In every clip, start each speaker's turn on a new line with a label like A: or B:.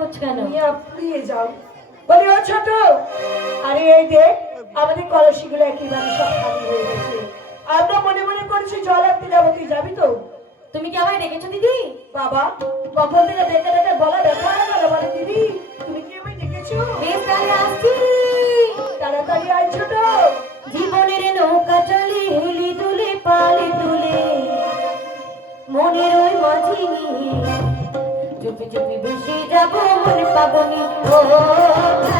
A: করছ কেন?
B: তুমি আপনিয়ে যাও বলিও ছোট। আরে এই দেখ আমাদের কলসিগুলো একেবারে সব খালি হয়ে গেছে। আমরা মনে মনে করছি জল আনতে যাব তুই যাবি তো?
A: তুমি কি আমায় ডেকেছো দিদি?
B: বাবা কখন থেকে দেখে দেখে গলা ব্যথা হয়ে গেল বলে দিদি তুমি কি আমায় দেখেছ
A: বেশ তাহলে আসছি।
B: তাড়াতাড়ি আয় ছোট।
A: জীবনের নৌকা চলে হেলি তুলে পালে তুলে। মনের ওই মাঝি নিয়ে চুপি চুপি ভেসে যাব মনে পাবনি ও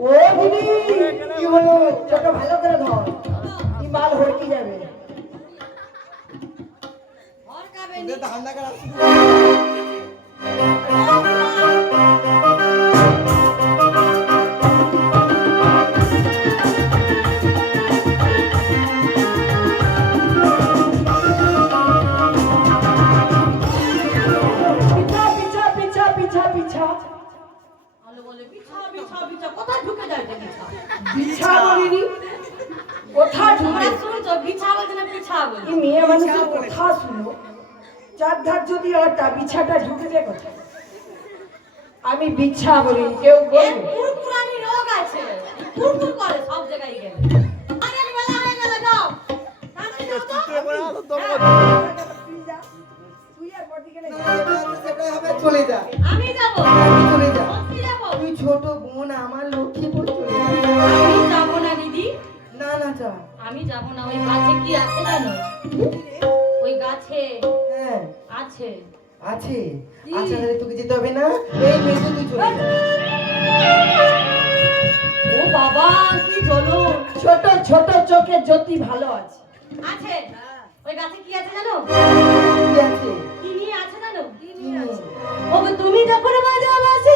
A: ও
B: দিদি কি হলো? ছোট ভালো করে ধর। কি মাল হড়কি যাবে?
A: হড়কাবে
C: না। ধান্দা করা
B: তা বিছাটা ঢুকে যায় কোথায়? আমি বিছা বলি কেউ
A: রোগ আছে। করে সব ও বাবা কি জলো।
B: ছোট ছোট চোখে জ্যোতি ভালো আছে।
A: আছে? হ্যাঁ। ওই গাছে কি আছে জানো?
C: কি আছে?
A: কি নিয়ে আছে জানো? ও তুমি যখন বাজাও আছে